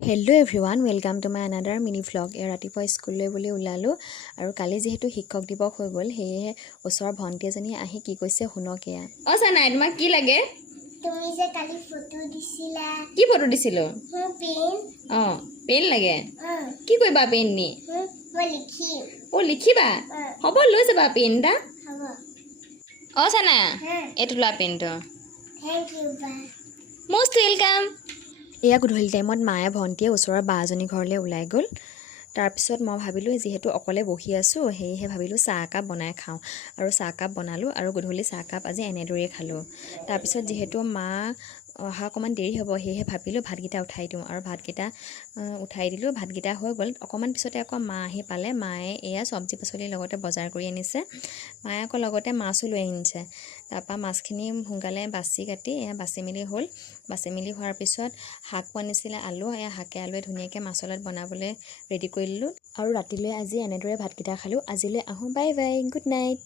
Hello' everyone welcome to my another mini vlog. ৰাতিপুৱা স্কুললৈ বুলি ওলালোঁ আৰু কালি যিহেতু শিক্ষক দিৱস হৈ গ'ল সেয়েহে ওচৰৰ ভণ্টি এজনী আহি কি কৈছে শুনক এয়া। চানাই তোমাক কি লাগে? তুমি যে কালি ফটো দিছিলা। কি ফটো দিছিলো? পেন। পেন লাগে। কি কৰিবা পেন নি? মই লিখিম। লিখিবা? হ'ব লৈ যাবা পেন এটা। হ'ব। চানা এইটো লোৱা পেনটো। থেংক ইউ বা। Most welcome. এয়া গধূলি টাইমত মায়ে ভণ্টিয়ে ওচৰৰ বা এজনী ঘৰলৈ ওলাই গ'ল। তাৰপিছত মই ভাবিলোঁ যিহেতু অকলে বহি আছোঁ সেয়েহে ভাবিলোঁ চাহ একাপ বনাই খাওঁ আৰু চাহকাপ বনালোঁ আৰু গধূলি চাহকাপ আজি এনেদৰেই খালোঁ। তাৰপিছত যিহেতু মা অহা অকণমান দেৰি হ'ব সেয়েহে ভাবিলোঁ ভাতকেইটা উঠাই দিওঁ আৰু ভাতকেইটা উঠাই দিলোঁ। ভাতকেইটা হৈ গ'ল। অকণমান পিছতে আকৌ মা আহি পালে। মায়ে এয়া চব্জি পাচলিৰ লগতে বজাৰ কৰি আনিছে। মায়ে আকৌ লগতে মাছো লৈ আনিছে। তাৰপৰা মাছখিনি সোনকালে বাচি কাটি বাচি মেলি হ'ল। বাচি মেলি হোৱাৰ পিছত শাকো আনিছিলে, আলু, শাকে আলুৱে ধুনীয়াকৈ মাছৰ লগত বনাবলৈ ৰেডি কৰি দিলোঁ আৰু ৰাতিলৈ আজি এনেদৰে ভাতকেইটা খালোঁ। আজিলৈ আহোঁ, বাই বাই, গুড নাইট।